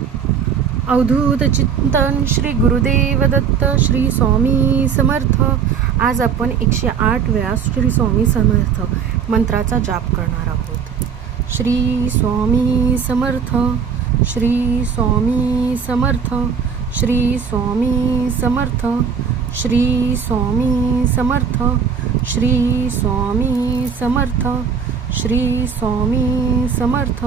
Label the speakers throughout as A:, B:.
A: अवधूत चिंतन श्री गुरुदेव दत्त श्री स्वामी समर्थ आज आपण एकशे आठ वेळा श्री स्वामी समर्थ मंत्राचा जाप करणार आहोत Shri Swami Samarth Shri Swami Samarth Shri Swami Samarth Shri Swami Samarth Shri Swami Samarth Shri Swami Samarth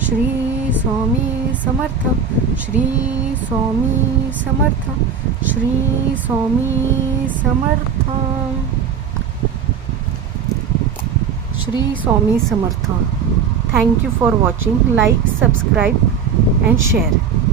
A: Shri Swami Samarth Shri Swami Samarth Shri Swami Samarth thank you for watching like subscribe and share